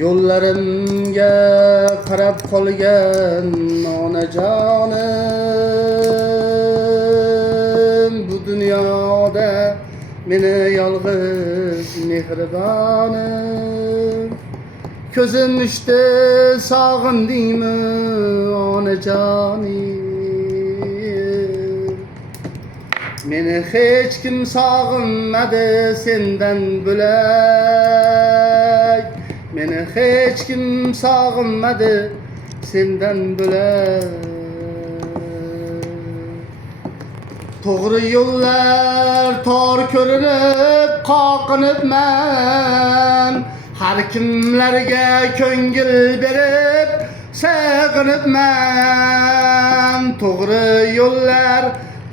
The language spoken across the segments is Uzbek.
Yo'llarimga qarab qolgan onajonim, bu dunyoda meni yolg'iz mehribonim. Ko'zim uchdi sog'indingmi onajonim? Meni hech kim sog'inmadi sendan bo'lak. Meni hech kim sog'inmadi sendan bo'lak. To'g'ri yo'llar tor ko'rinib qoqinibman. Har kimlarga ko'ngil berib sig'inibman. To'g'ri yo'llar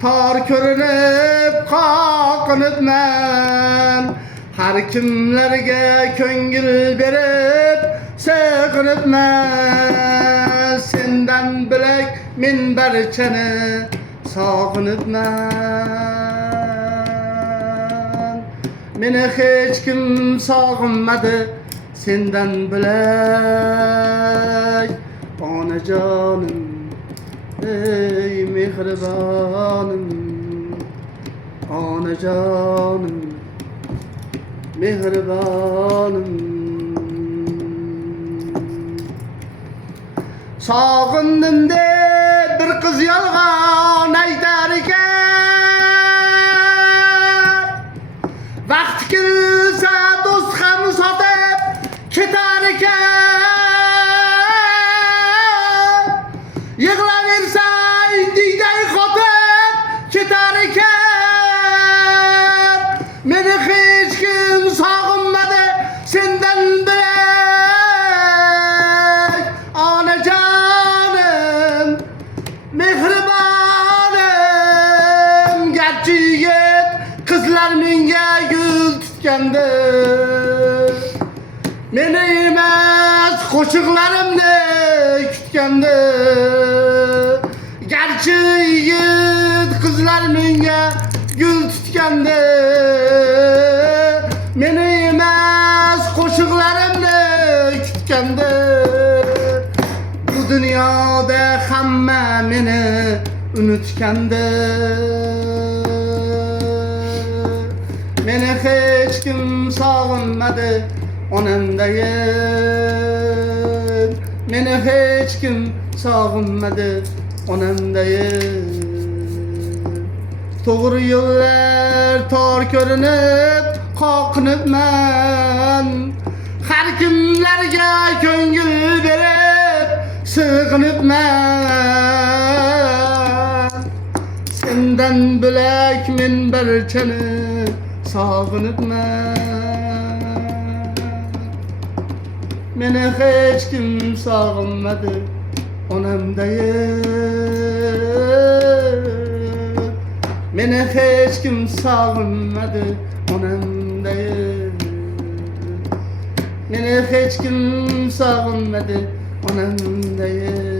tor ko'rinib qoqinibman. Har kimlarga ko'ngil berib sig'inibman. Sendan bilak men barchani sog'inibman. Meni hech kim sog'inmadi sendan bilak. Onajonim, ey mehribonim, onajonim, mehribonim. Sog'indim deb bir qiz yolg'on aytar ekan. Vaqt kelsa do'st ham sotib ketar ekan. Yig'laversang diyday qotib ketar ekan. Meni hech kim sog'inmadi sendan bilak. Onajonim, mehribonim. Garchi yigit qizlar menga gul tutgandi, meni emas qo'shiqlarimni kutgandi. Garchi yigit qizlar menga gul tutgandi, meni emas qo'shiqlarimni kutgandi. Bu dunyoda hamma meni unutgandi. Meni hech kim sog'inmadi onamdayim. Meni hech kim sog'inmadi onamdayim. To'g'ri yo'llar tor ko'rinib qoqinibman. Har kimlarga ko'ngil berib sig'inibman. Sendan bilak men barchani sog'inibman. Meni hech kim sog'inmadi onamdayim. Meni hech kim sog'inmadi onamdayim. Meni hech kim sog'inmadi onamdayim.